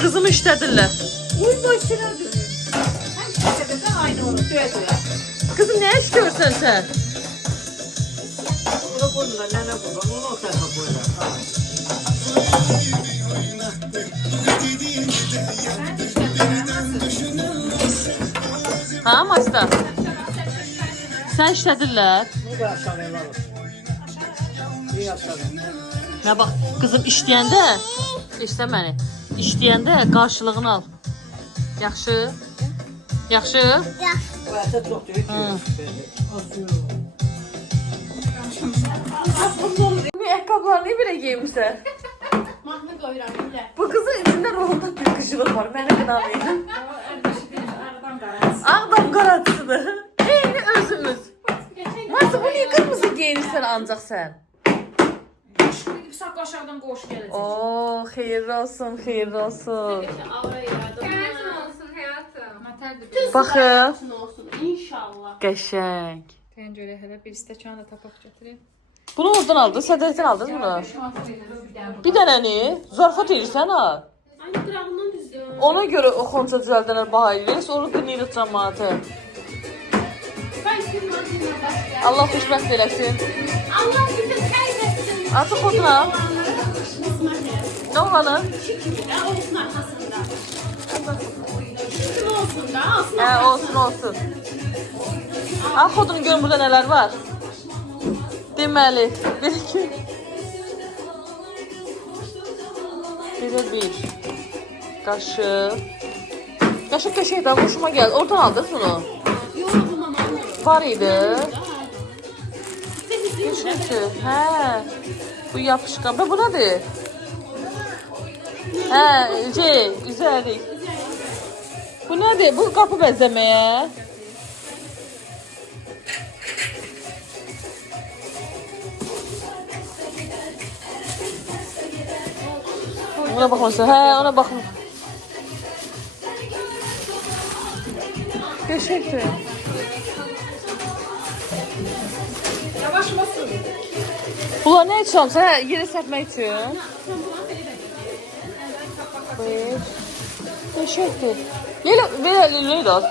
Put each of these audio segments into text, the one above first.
Kızımı işlədirlər. Uy boşuna dur. Hem aynı olur. Döya döya. Kızım ne iş görsən sən? Burada koydular, nene burada. Onu o tarafa koydular. Ha Masda? Sən işlədirlər. Bu da aşağıya alır. İyi aşağıya. Nə bax, kızım işləyəndə, işlə məni. İşləyəndə qarşılığını al. Yaxşı? Yaxşı? Bu ete çok değil ki. Bu ayakkabılarını bile giymişler. Mahnı koyuram bile. Bu kızın içinde ruhunda bir kışılık var. Beni kınamayın. Aradan qarası. Ağdam qaraçısıdır. Eyni özümüz. Nasıl bu niye kırmızı giyinirsən ancaq sən? Sağ aşağıdan qoş gələcək. Oo, xeyirli olsun, xeyirli olsun. Hayatım olsun hayatım. Baxın. Olsun inşallah. Qəşəng. Tencere hele bir stəkan da tapıb gətireyim. Bunu oradan aldın, sədəkdən aldın bunu. Bir dənəni zarfat edirsən ha. Aynı qırağından düzdür. Ona görə o xonça düzəldənlər baha edilir. Onu qınıyırıq cəmaatı. Ben istedim Martin'e başlayalım. Allah xoşbəxt eləsin. Allah bizi kaybetsin. Açıq oduna. Nə olanı? Şükür ya olsun arkasında. Şükür olsun da olsun. Hə, olsun, olsun. Al xodunu görün burada nələr var. Deməli, bir iki. Bire bir. Qaşıq. Qaşıq qəşəkdən hoşuma gəldi. Oradan aldınız bunu. Yoruldum ama. Var idi. Qəşəkdir. Hə. Bu yapışqan. Bu nədir? Hə, üzərik. Bu nədir? Bu qapı bəzəməyə. Ona baxmısan. Hə, ona baxma. Qəşəkdir. Yavaş basın. Bunlar nə üçün almışsın? Hə, yerə səpmək üçün. Buyur. Qəşəkdir. Yerə, belə az.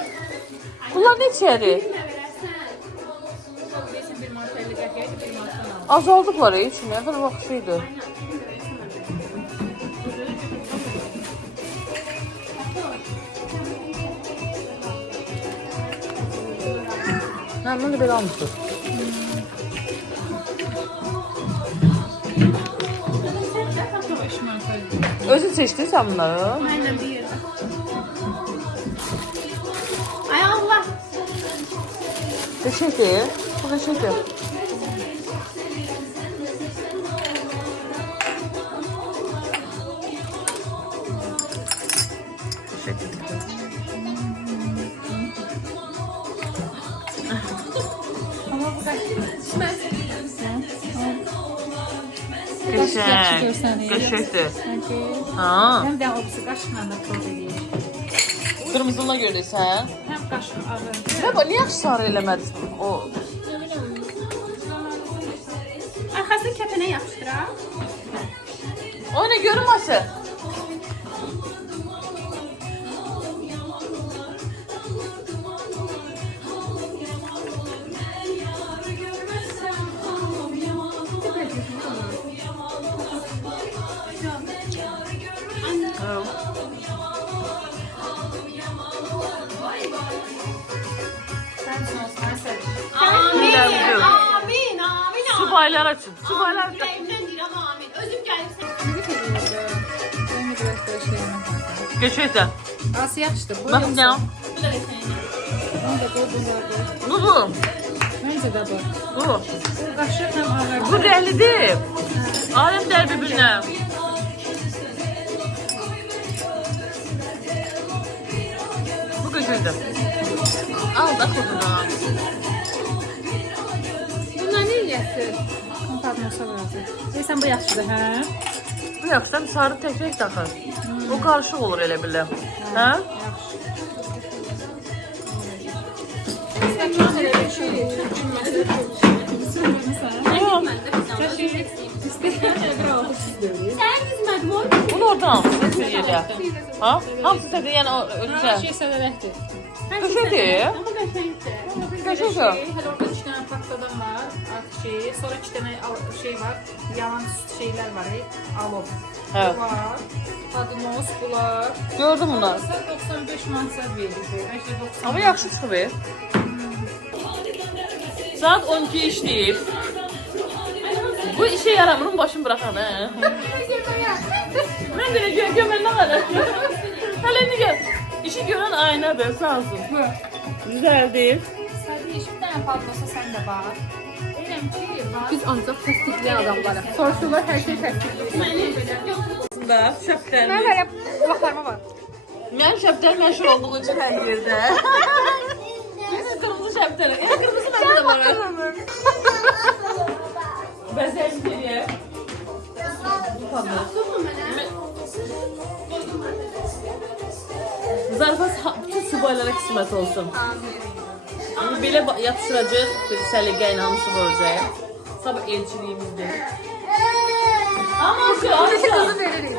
Bunlar neçədir? Bir mantarlı qəşəngdir, bir mantarlı. Azaldıqları içmə. Bir bax şeydir. Hə, bunu da belə almışıq. Özün seçdin sən bunları? Aynen bir yerde. Ay Allah. Qəşəkdir. Bu qəşəkdir. Ama bu da düşmez. Qəşəng. Qəşəkdir. Sanki. Ha. Hem de opsi kaşıkla da toz edeyim. Qırmızını görürsən. Hem kaşık ağır. Nə bu? Niyə yaxşı sarı eləmədin? O Arkasını kepene yapıştırar. O ne görünməsin? Amin. Amin. Amin. Amin. Subaylar açın. Subaylar açın. Yüreğimden değil ama amin. Özüm gelip sen. Qəşəkdir. Asi yaxşıdır. Bu Baxın canım. Bu da senin. Onu da bu bunlar. Bu bu. Bence de bu. Bu. Bu kaşık hem ağır. Bu rəhlidir. Aləm dər bir-birinə. Bu qəşəkdir. Al da xoduna. Bunlar ne yiyorsun? Kompartmansa lazım. Sen bu yaxşıdır hə? Bu yaxşıdan sarı tək-tək taxır. O qarışıq olur elə bilə. Hə? Sen çok öyle bir şey. Artık siz devreye. Sen gitmedin o. Bunu oradan almışsın seriyedə. Ha? Hamısı sədə, yəni o Her ölçə. şey sebebektir. Köşədir. Ama qəşəngdir. Qəşəng o. Hələ orada 3 dənə paktadan var. Artıq şey. Sonra 2 dənə şey var. Yanan şeyler var. Alov. Evet. Bu var. Adnos bunlar. Gördüm bunlar. Sen 95 manat verir. Bəlkə 90. Ama yaxşı çıxıb. Saat 12 işləyib. Bu işe yaramırım, başım bırakan he. Ben de gömel ne kadar. Hele ne gel. İşi gören aynadır, sağ olsun. Güzel değil. Sadece hiçbir tane fazlası sende var. Eylem ki var. Biz ancaq təsdiqləyən adamlarıq. Soruşurlar, hər şey təsdiqləyir. Aslında şəptəl. Mən hələ qulaqlarıma var. Mən şəptəl məşhur olduğu üçün hər yerdə. Kırmızı şəptəl. Kırmızı məndə də var. Bəzəyim geriyə. Zarfaz bütün subaylara qismət olsun. Onu belə yapışdıracaq, səliqə ilə hamısı vuracaq. Sabah elçiliyimizdir. Ama şu Qızı veririk.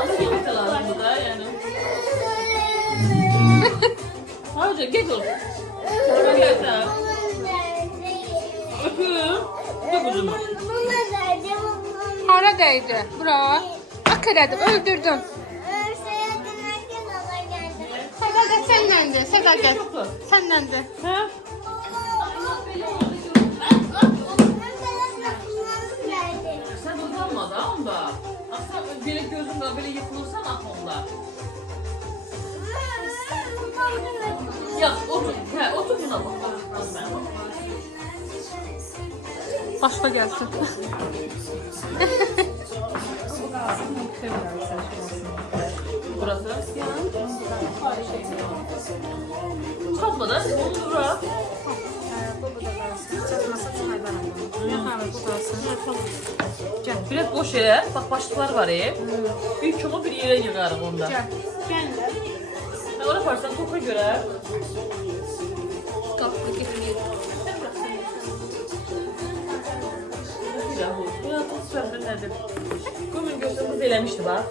Ama yemek de lazımdı da yani. Hadi gel ol. Sonra gel sen. Öpüyorum. Öp ucunu. Hara dəydi? Bura. Ak elədim, öldürdüm. Sədaqət səndəndir, sədaqət. Səndəndir. Ha? Sen uzanma da onda. Aslında böyle gözünde böyle yıkılırsan aklımda. Ya otur. He, otur buna bak. Başla gəlsin. Burası. Kalkma da. Onu bırak. Biraz boş yere. Bak başlıklar var ya. Bir çoğu bir yere yığarım onda. Ne ona yaparsan koka göre. Qapı getməyir. Bu ya çok süper nedir? Bugün gözümüz eləmişdi bak.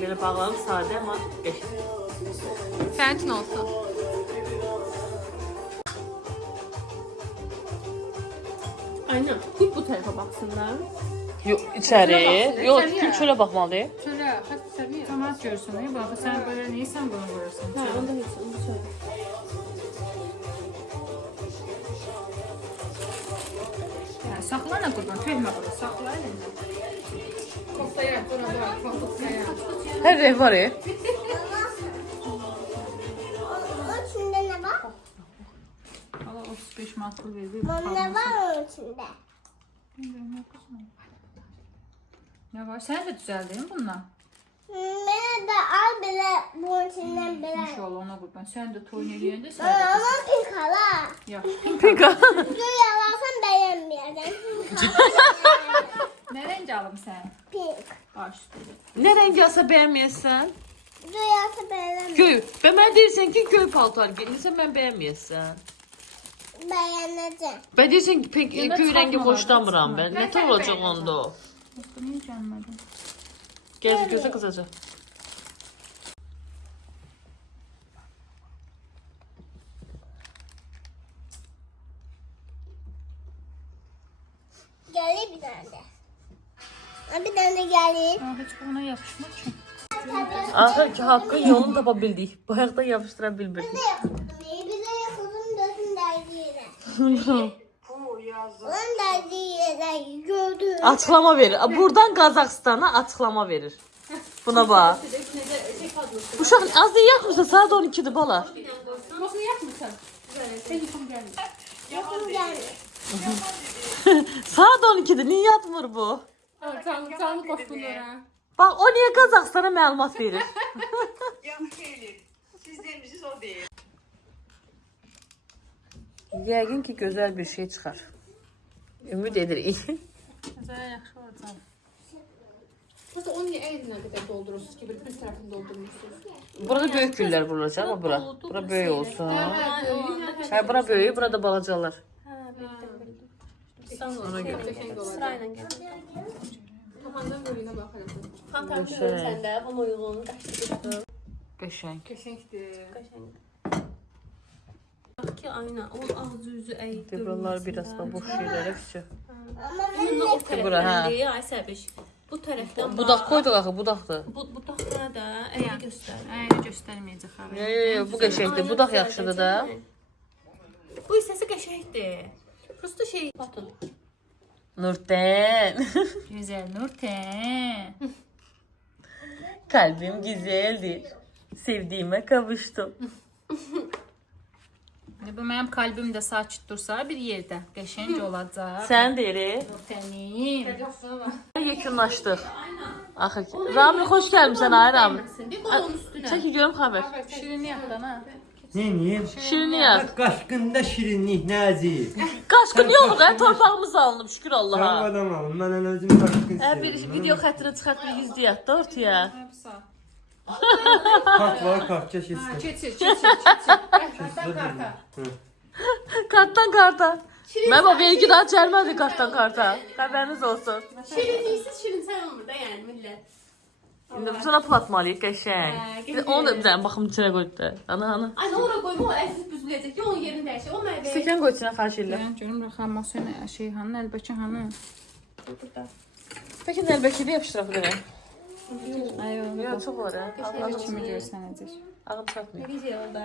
Böyle bağlarım sade ama geçti. Sənin üçün olsun. Aynen. Git bu tarafa baksınlar. Yok içeri. Şöyle bak, Yok içeriye. kim şöyle bakmalı değil. Şöyle, hadi səviyə. Tomat görsün. Bak sen böyle neysen bunu görürsün. Ha, onda heç, onda şöyle. Yani sakla ne kurban? Tüyme bunu. Sakla elinde. Koftaya, buna bak, koftaya. Her renk var ya. İçinde ne var? Allah 35 manat pul verdi. Ne var onun içinde? Ne var? Sen de düzeldin bununla. Bana da al bile bunun içinden bile. İnşallah ona kurban. Sen de toyun eləyəndə sen Bana de. ama pink hala. Ya. Pika. Videoyu alarsan beğenmeyeceğim. Ne renk alım sen? Pink. Baş. Ne renk gelse beğenmeyesen. Videoyu alsa beğenmeyeceğim. Göy. Ben bana değilsen ki göy paltar giyinirsen ben beğenmeyesen. Beğeneceğim. Ben değilsen ki pek Yemek göy rengi takmalar, hoşlanmıram ben. takma. Ne tar olacak onda o? Bunu hiç anladım. Gel göze kızacak. Geleyim bir tane de. Ha, bir tane de geleyim. Ya hiç buna yapışmaz çünkü. Ahır ki hakkın yolunu tapabildik. Bu ayakta yapıştırabildik. Bize yakıldım gözüm derdi yere. Onun derdi yere gördüm. Açıklama verir. Buradan Kazakistan'a açıklama verir. Buna bak. Uşaq az da yakmışsa saat 12'dir bala. Nasıl yapmışsın? Sen yıkım gelmiş. Yakın geldi. Saat 12'dir. Niye yatmır bu? Canlı koş bunlara. Bak o niye Kazakistan'a məlumat verir? Yanlış değil. Siz demişsiniz o değil. Yəqin ki gözəl bir şey çıxar. Ümid edirik. Güzel yakşı olacak. Nasıl onu niye eline kadar doldurursunuz ki bir üst tarafını doldurmuşsunuz? Burada böyük güllər vurulacaq ama bura. Bura böyük olsun. Evet. Hə, bura böyük, burada balacalar. Ona görə. Sırayla gel. Tapandan bölüğüne bak hele. Pantam görürüm səndə, bana uyğun, qaşlı. Qəşəng. Kesinlikle. Bak ki ayna, onun ağzı yüzü əyib. Buralar biraz da boş yerlərə küçük. Bunun o Bura, hə. tərəfdən deyil, ay Səbiş. Bu tərəfdən Budaq qoyduq axı, budaqdır. Budaqlara da əyri göstər. Əyri göstərməyəcək xəbər. Yo, bu qəşəngdir. Budaq yaxşıdır da. Bu hissəsi qəşəngdir. Prosta şey batın. Nurten. Gözəl Nurten. Kalbim güzeldir. Sevdiğime kavuştum. Bu mənim kalbim də sakit dursa bir yerdə qəşəng olacaq. Sen deri. Nurtenim. Yekunlaştık. Axı. Rami hoş gelmişsən ay Rami. Bir qoy onun üstünə. Çək görüm xəbər. Şirini yapdan ha. Neyim? Şirini yaz. Qaşqında şirinlik nazik. Qaşqın yox, torpağımız alınıb şükür Sağ Allaha. adam alım, mən özüm qaşqın Bir video xətrinə çıxart bir 100 deyət də ortaya. Hepsi. Kart var, kart keçir. Keçir. Kartdan karta. Kartdan karta. Mən o vergi daha gəlmədi kartdan karta. Xəbəriniz olsun. Şirinliksiz şirin sən olmur da yəni millət. İndi bu sana platmalıyıq qəşəng. Onu da bir dənə baxım içinə qoydu da. Ana. Ay nə ora qoyma, o əziz büzüləcək ki, onun yerini dəyişək. O məbəyə. Stəkan qoy içinə xahiş edirəm. Ben görüm rəxam sen şey hanı, əlbəki hanı. Peki nəlbəki də yapışdıraq bilərəm. Ay o. Yox, çox var ha. Ağzı kimi görsənəcək. Ağım çatmıyor. Video da.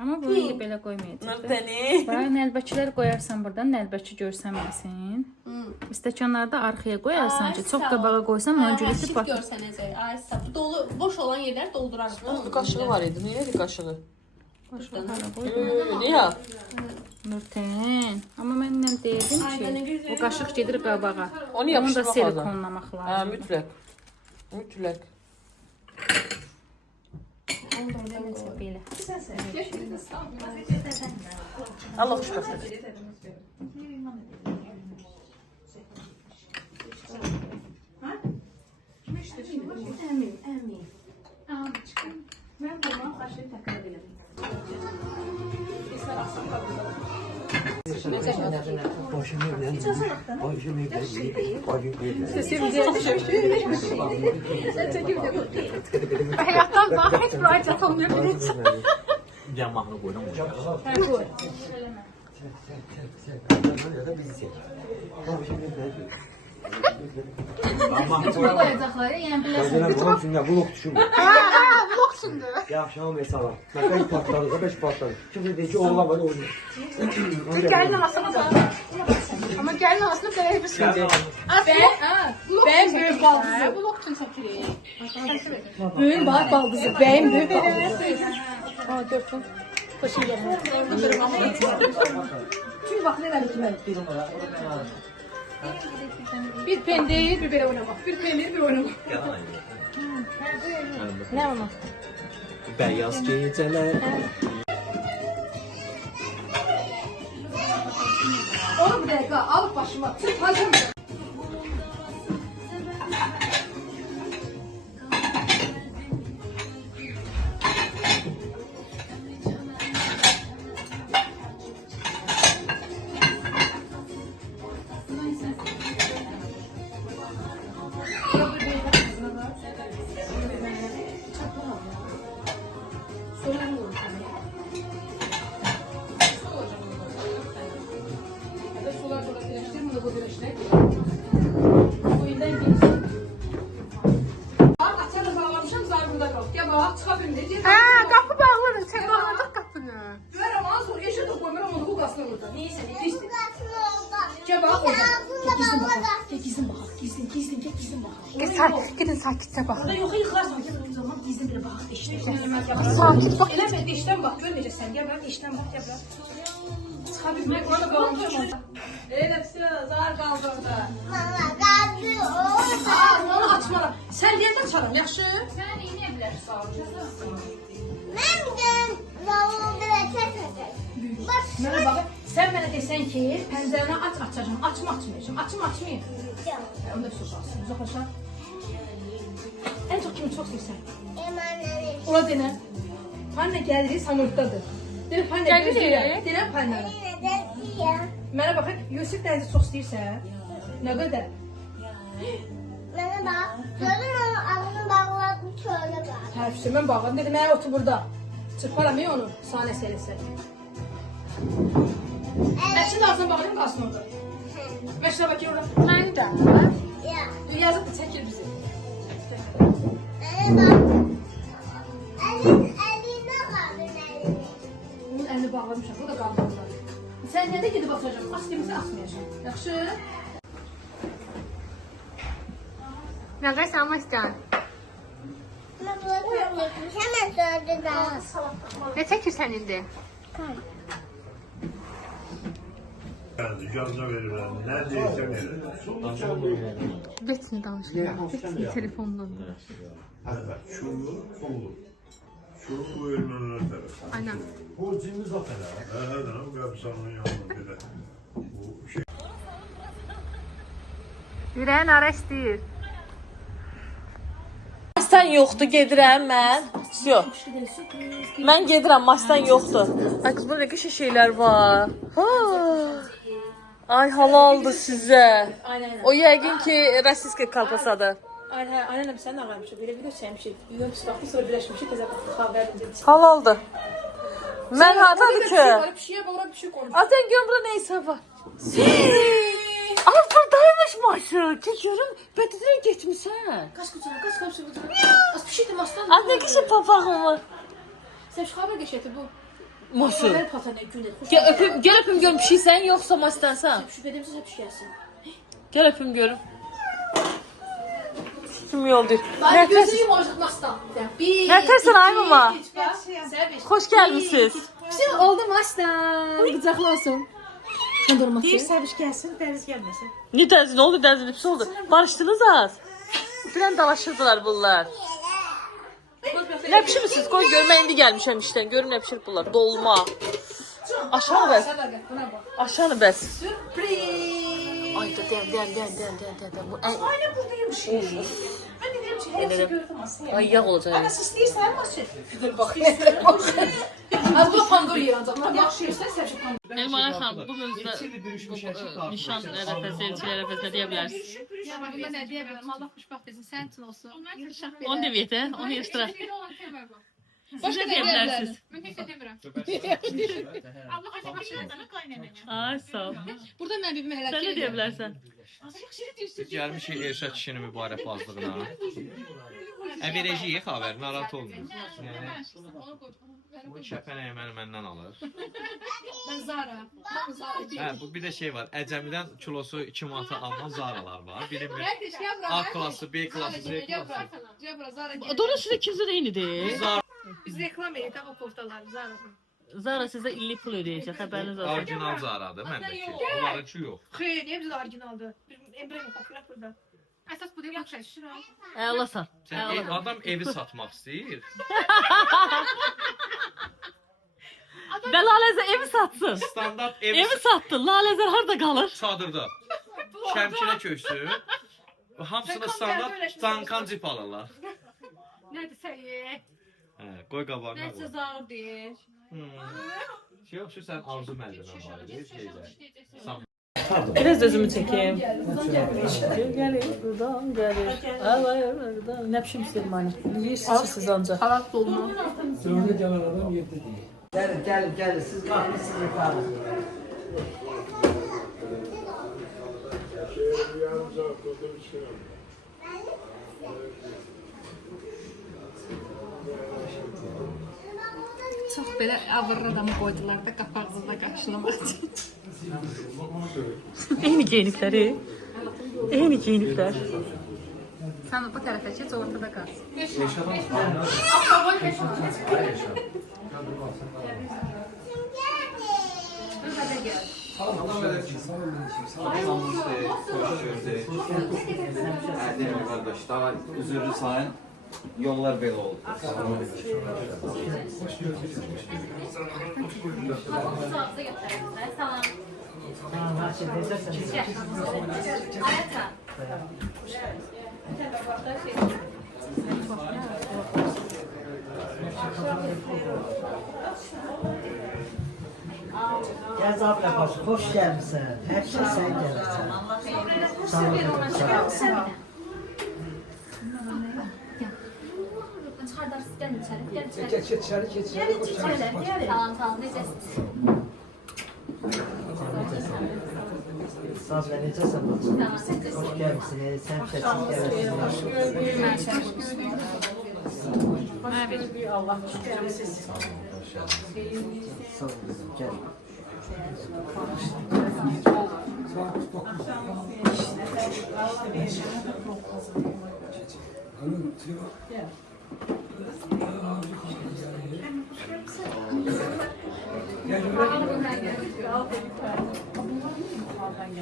Amma bu indi belə qoymayacaq. Nurteni. Bax, nəlbəkilər qoyarsan buradan, nəlbəki görsənməsin. Stəkanlarda arxaya qoyarsan ki, çox qabağa qoysan, möcüləsi Şif batır. görsənəcək. Ay sağ. Bu dolu, boş olan yerlər doldurarıq. Bu qaşığı var idi. Niyə qaşığı? Yox, Niyə? Nurten. Amma mən nə deyirdim ki, bu qaşıq gedir qabağa. Onu Onu da yapışdırmaq lazım. silikonlamaq Hə, lazım. mütləq. Mütləq. Belə. Allah xoşbəxt etsin. Başım evləndi. Başım evləndi. Başım evləndi. Hayattan daha hiç bir ay çatamıyor bile. Ya mahnı qoyuram. Ya da bizi çək. Başım evləndi. Koyacakları yani Gözələm, bunun üçün ya blok düşürmür. blok şimdi. Yaxşı, mesela. Mən 5 partladı, 5 partladı. Şimdi deyir ki, oğlan var, oğlan. Gelin anasını da. Ama gelin anasını böyle bir şey. Ben büyük baldızı. Blok için çok iyi. Büyük baldızı. Ben büyük baldızı. Aa dörtün. Koşun gelin. Şimdi bak ne demek ki bir pen değil, bir böyle oynamak. Bir pen değil, bir oynamak. Ne ama? Bəyaz gecələr. Onu bir dakika alıp başıma. Tüm hazır mı? Kapı bağlanır. Sen bağladık kapını. Ver ama sonra eşit koymuyorum onu bu kasına burada. Neyse işte. Gel bak orada. Gizlin bak. Gizlin bak. Gizlin bak. Gidin sakitçe bak. Burada yok yıkarsın. Gel o zaman gizlin bir bak. İşte. Sakit bak. Eleme dişten bak. Görmeyecek sen. Gel bak dişten bak. Gel bak. Çıkabilmek bana bağlamışım orada. Hepsi zar kaldı orada. Onu açmalar. Sen niye açarım? Yaxşı. Sen iğne bilərsən. Sağ ol. Mənə bax, sən mənə desən ki, pəncərəni açacağım, açmayacağım, açmayayım. Onda susasın, uzaqlaşar. En çok kimi çok sevsən? Ola denə. Panne gəlir, samurtdadır. Deyir panne gözləyir. Deyirəm panne. Mənə bax, Yusif dənizi çox istəyirsən. Nə qədər? Mənə bax. Gördün mü onun ağzını bağladı çölə bax. Hərfisi mən bağladım. Dedim, mənə otur burada. Çırparam ya onu, sahne serisi. Məşin ağzını bağlayayım, qalsın orada. Məşinə bakayım orada. Məni də. Ya. Yazıqdır, çəkir bizi. Mənə bax. Əlinə qaldır əlini. Onun əlini bağlamışam, bu da qaldırırlar. Sən nədə gedib atacaqsın? As kimisi asmayacaq. Yaxşı? Nə qədər Məstan? Mən bunu çəkmişəm, mən sözdü də. Nə çəkirsən indi? Canına verirler. Neredeyse verirler. Betini danışıram. Betini telefondan. Evet. Şunu, solu. Şunu bu ürünler tarafı. Aynen. Borcumuz o kadar. Evet, bu kapsamın yanında bir de. Bu şey. Ürəyin ara istəyir. Mastan yoxdur, gedirəm mən. Yox. Mən gedirəm, mastan yoxdur. Ay qız, burada qəşəng şeylər var. Ha. Ay halaldır sizə. Aynen. O yəqin ki, rasiska kalpasadır. Aynen sən nə qalmışıq? Belə video çəkmişik. Yuyum çıxdı, sonra birləşmişik, təzə xəbər edəcək. Halaldır. Mən hardadır ki? Bir şeyə bağıra bir şey konuş. Azən görüm burada nə isə var. Ay buradaymış maşın. Çəkiyorum. Bədidən getmisən. Kaç kutuya, kaç kapısı bu. Az bir şeydim aslan. Az nə qəşəng papağım var. Sen şu xəbər geçəti bu. Maşın. Xəbər patanı gündə. Gel öpüm görüm pişiksən yoxsa mastansan. Şübhədəmsiz hep şikayətsin. Gel öpüm görüm. Kim yol deyir. Ben gözlüyüm orada mastan. Nətərsən ay mama? Səbiş. Xoş gəlmisiniz. Bizim oldu mastan. Qucaqlı olsun. Sen durmak Bir için. səbiş gəlsin, dəniz gəlməsin. Nə dəzi, nə oldu dəzi, pis oldu. Barışdınız az. Birən dalaşırdılar bunlar. Nə pişirmisiniz? Qoy görüm, mən indi gəlmişəm işdən. Görüm nə pişirib bunlar. Dolma. Aşağı bəs. Sadakat buna bak. Aşağı bəs. Sürpriz. Ay da dem. Bu Aynen buradaymış. Ben de dedim ki her şey gördüm aslında. ay yağ olacaq. Ana sisliysen maçı. Güzel bak. Az bu pandur yer ancaq. Yaxşı yersən sən şu pandur. Elmana xanım, bu mövzuda nişan ərəfəsi, elçi ərəfəsi deyə bilərsiniz. Ya bak ben ne diyebilirim. Allah xoşbaxt etsin. Sen için olsun. Yırışaq belə. 10 deviyete, 10 yaştıra. Başka Siz nə deyə bilərsiniz? Mən heç nə demirəm. Allah xoşbaxt etsin. Ay sağ ol. Burada mən bibimə Sən həlak nə deyə bilərsən? Gəlmişik Elşad kişinin mübarək bazlığına. Verəcəyik xəbər, narahat olmayın. Yəni, bu kəpənəyi məndən alır. Ben Zara. Ben Zara. Hə, bu bir də şey var, əcəmidən kilosu 2 manata alınan Zaralar var. Bilinmir, Kardeş gel A buraya. klası, B klası, Z Gel klası. buraya. Gel buraya Zara. gel. Doğru sizə kimsə də eynidir. Zara Biz reklam edirik ha bu koftalar Zara. Zara sizə illi pul ödəyəcək, xəbəriniz olsun. orijinal Zaradır məndəki. Bunlarınki yox. Xeyr, niye biz orijinaldı? Bizim emblemi takılır burada. Əsas bu deyil, yaxşı. Əlasan. Sən adam evi satmaq istəyir. Və Laləzər evi satsın. Standart evi Evi satdı. Laləzər harda qalır? çadırda. Şəmkinə köçsün. Hamısını standart dankan cip alırlar. Nədir səyi? Hə, qoy qabağına Nəsə qoy. Zara deyir. Şey yoxsa sən arzu müəllimə var idi, şeydə. Biraz özümü çəkeyim. Gəlir, buradan gəlir. Ay, buradan. Nə pişirmişsiniz mənə? Bilirsiniz siz ancaq. Halak dolma. Dördü gelen adam yedi değil. Gelin siz kalkmışsınız yukarı. Çox belə avır adamı qoydular da qapağında qarşılamaq üçün. Eyni geyiniblər. Eyni geyiniblər. Sən bu tərəfə keç, ortada qal. Kardeş, daha üzürlü sayın yollar belə oldu. Salam. Gəl abla başı, xoş gəlmisən. Həmişə sən gəlirsən. Sağ ol. Sağ ol, necəsən bacım? Xoş gəlmisiniz. Həmişə siz gəlirsiniz. Allah şükür. Sağ ol, gəl.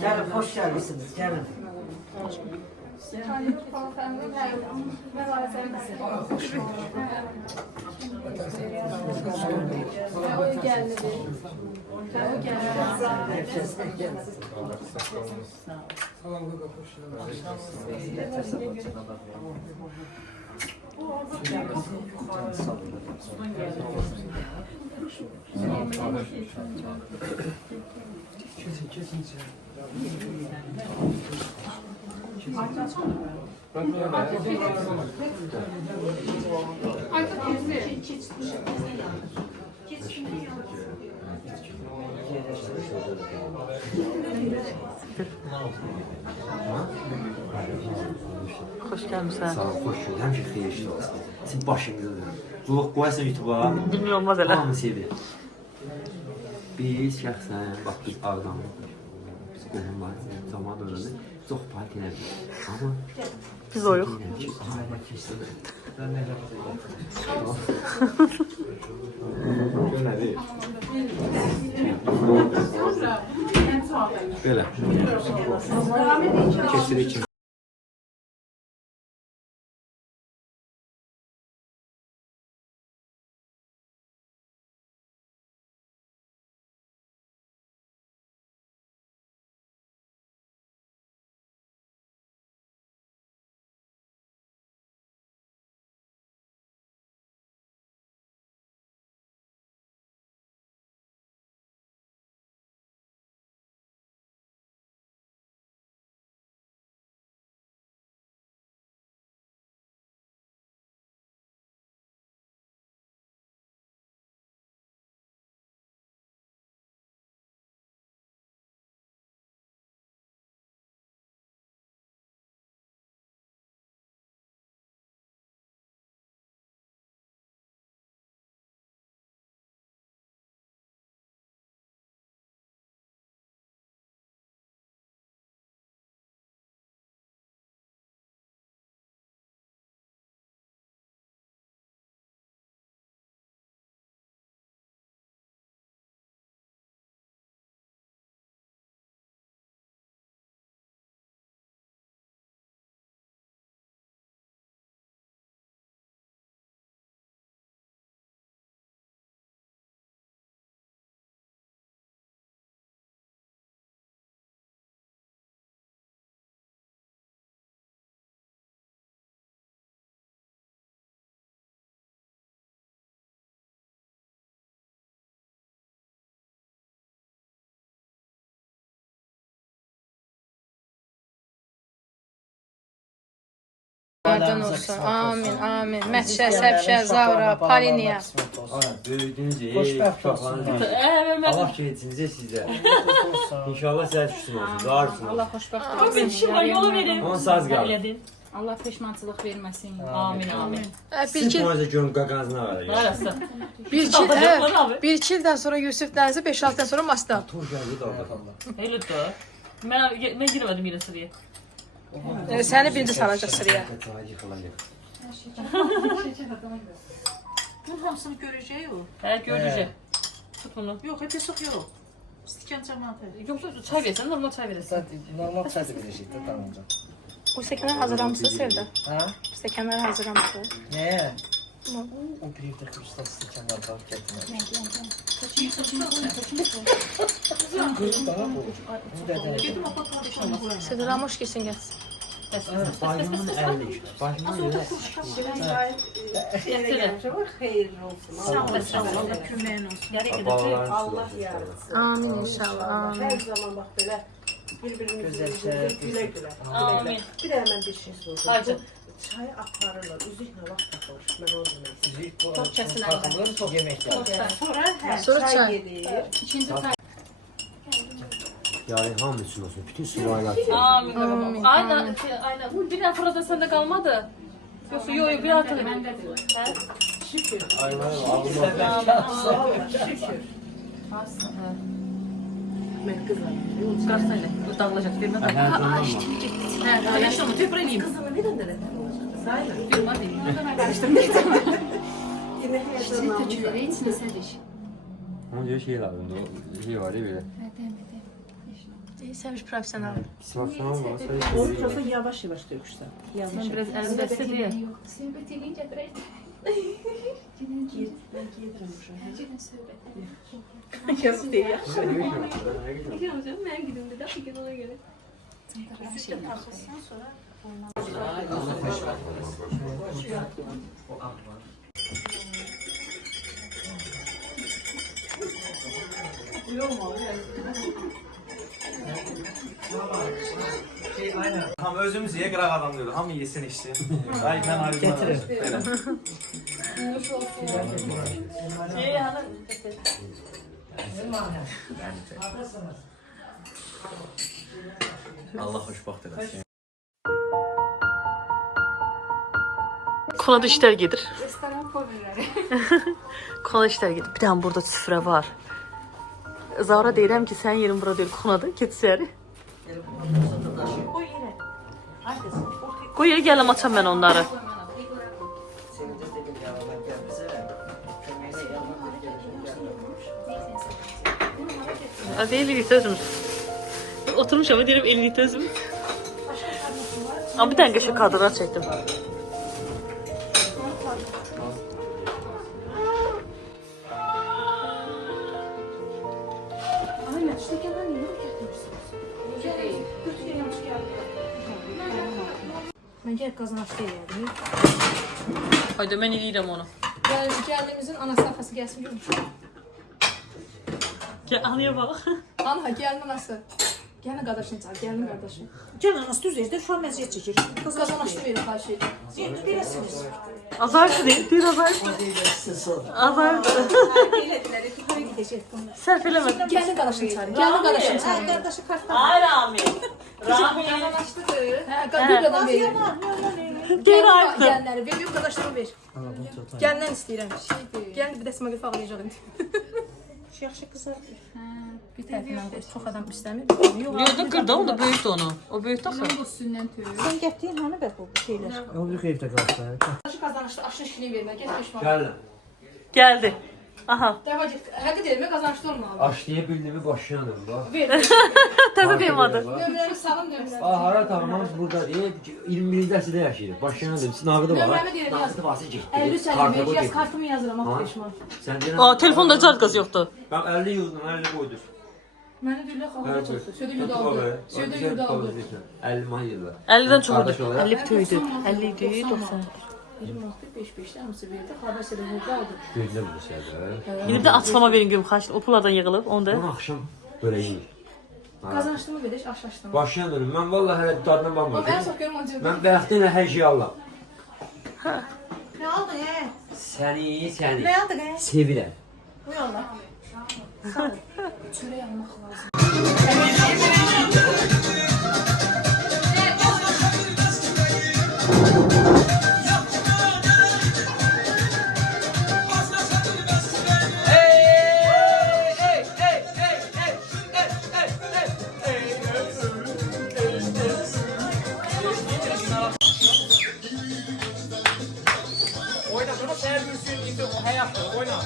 Gəlin, xoş gəlmisiniz, gəlin. Xoş gəlmisən. Sağ ol, xoş gəldin. Həmişə xeyirli olsun. Siz başınızdadır. Zuluq qoyasın YouTube-a. Bilmiyorum olmaz elə. Hamı sevir. Biz şəxsən, bax biz Ağdamlıq, biz qohumlar, zaman öyrənir, çox part elədik. Amma Biz oyuq. Ayma keçsin. Mən nə Belə. Keçirik ki. Yardan olsun. Amin, amin. Məhşər, Səbşər, Zavra, Paliniya. Böyüdünüz, uşaqlarınız. Allah keçinize sizə. İnşallah sizə düşsün olsun, doğrusun. Allah xoşbəxt Çok olsun. bir şey var, yola verin. Onun saz qalır. Elədin. Allah peşmançılıq verməsin. Amin, amin. Siz boyunca görün qaqanızına var. Arası. Bir iki ildən sonra Yusuf dənizə, 5-6 ildən sonra Mastan. Tur gəldi da. Öyle de. Ben girmedim yine sıraya. Səni birinci salacaq sıraya. Bunun hamısını görəcək o. He göreceğim. Tut bunu. Yox, episod yox. Stikan cəmaatı. Yoksa çay versen normal çay verirsin. Normal çay da verəcək də tamamca. Bu stəkanlar hazırlamışsınız Sevda? Ha? Stəkanlar hazırlamışsınız. Nəyə? O bir evdə Xrustas stəkanlar var gətirmək. Daha bu. Sevda Ramoş kesin gəlsin. Bacımın əlini işlə. Bacımın elə Hayırlı olsun. Sağ olasın. Allah köməyin olsun. balaların Allah yarasın. Amin inşallah. Amin. Her zaman bak böyle birbirimizi güle güle. Amin. Bir de hemen bir şey sorayım. Haydi. Çay aktarırlar. Üzükle vaxt takılır. Ben onu demek istedim. Çok takılır, çok yemek yer. Sonra çay yedir. Yani hamı üçün olsun. Bütün süvaylar üçün. Amin. Aynen. Aynen. Bir nafara da sende kalmadı. Yoksa yok bir altı. Çıkarsana. Bu dağılacak. Vermem. Hər zaman var. He, yaşlı mı? Tepre neyim? Kızımı neden de Sayın. Diyorum hadi. Yine her zaman. Onun diyor şey lazım. O şey var ya böyle. Sevmiş profesyonel. Sivas'tan var. Onu çok yavaş yavaş döküşsen. Yavaş Sen biraz elimde siliyor. Yazık değil ya. Tam özümüz yiye qıraq adam diyordu. Hamı yesin içsin. Ay ben ayrılmam. Getirin. Allah xoşbaxt eləsin. Konada işler gelir. Konada işler gelir. Bir tane burada süfre var. Zara deyirəm ki, sənin yerin bura deyil, konada, get içəri. Qoy yerə gələm açam mən onları. Hadi ellikdə özümüz. Oturmuşam ve deyirəm ellikdə özümüz. Ama bir tane şu kadınlar çektim. Ben gel kazançlı yedim. Haydi ben eləyirəm onu. Yani gelinimizin ana safhası gelsin görmüş. Gel anıya bak. Ana gelin anası. Gelin kardeşini çağır, gelin kardeşini. Gel anası düz yerdə şu an məziyyət çəkir. Kazançlı verin her şeyi. Biləsiniz. Azardı değil, bir azardı. Azardı. Elədilər, yuxarı gedəcək bunlar. Sərf eləmədin. Gelin kardeşini çağır, gelin kardeşini çağır. Qardaşı kartdan. Ay Rami. Rami. Bir kadın verir. Gel artık. Gelinleri ver, bir kardeşlerimi ver. Gelinden istəyirəm. Gelin bir dəsmə qıfa alacaq indi. Yaxşı qızardır. Bir tərəfindən qoy, çox adam istəmir. Yolda kırdı, o da büyüktü onu. O büyüktü axı. Sən getdiyin hanı bəh bu şeylər? O bir xeyir təqaüdlər. Kardeşı kazançlı aşırı şirin vermə, get peşman. Gəlin. Geldi. Aha. Devam et. Həqiqət elmə kazançlı olmalı. Aşlıya bildimi başlayanım bax. Ver. Təzə qıymadı. Nömrəmi salın nömrəmi. Hara tanımamız burada 21-ci əsrdə yaşayır. Başlayanım. Sınavı da var. Nömrəmi deyirəm, yaz. Nazlı bası getdi. 50 sənə yaz kartımı yazıram, Ha? af peşman. Sən deyirəm. Aa, telefonda cart qaz yoxdur. Ben 50 yıldan 50 koydum. Mənə deyirlər xalqa çoxdur. Söydə yurda aldı. Söydə yurda aldı. 50 man yıllar. 50-dən çox Qardaş idi. olaraq. 50 bütüydü. 50 idi, 90. 26, 5-5'də hamısı verdi. Xabər də yurda aldı. Gözlə bu şeydə. Yine bir de açlama verin güm xaç. O pullardan yığılıb, onu da. Onu axşam böreği. Kazançlımı verək, aşlaşdım. Başlayanım. Mən vallahi hələ dadına Mən baxmadım. çox görüm acı. Mən bəxtinlə hər şeyi alıram. Nə aldın, Səni Nə aldın, sevirəm. Bu yolla. Çörək almaq lazım. Oyna, bunu sevgilsin, indi o hayatta, oyna.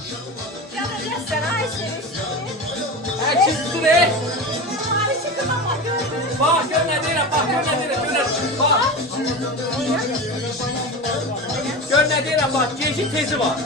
Herkes dur Bak, gör ne deyirəm, bak, gör ne deyirəm, bak. Gör ne deyirəm, bak, gecik tezi var.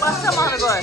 Başka mahnı koy.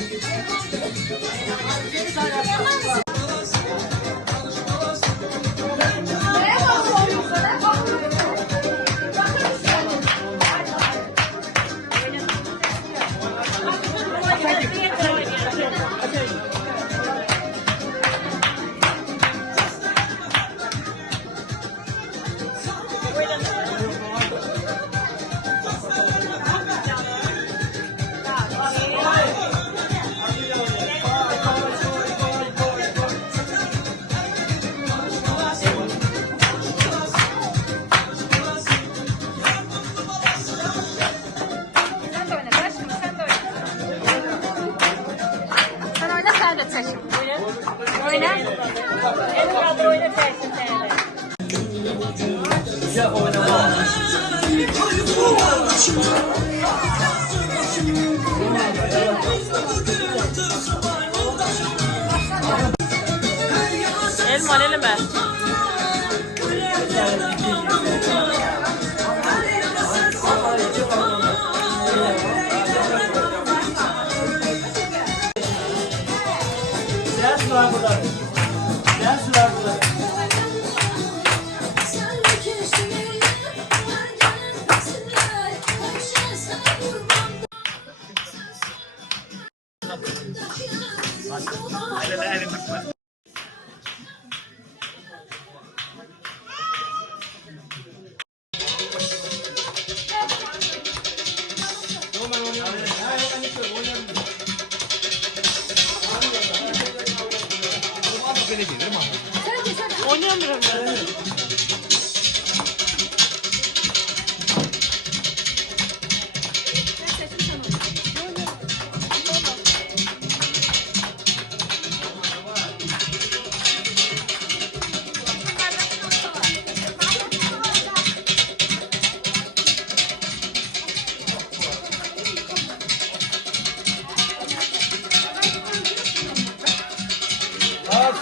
Elman elime. Belə gedir mahnı. Oynayamıyorum ben.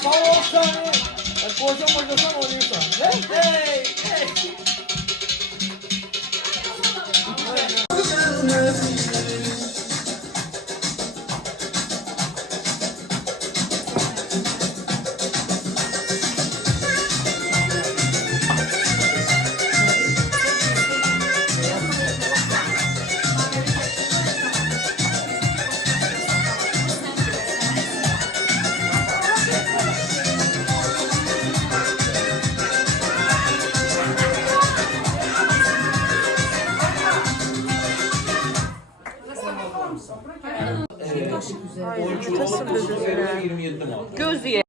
Sağ ol sen. Kocaman oynuyorsan. Hey, hey. Oyuncu 27 mal. Göz ye.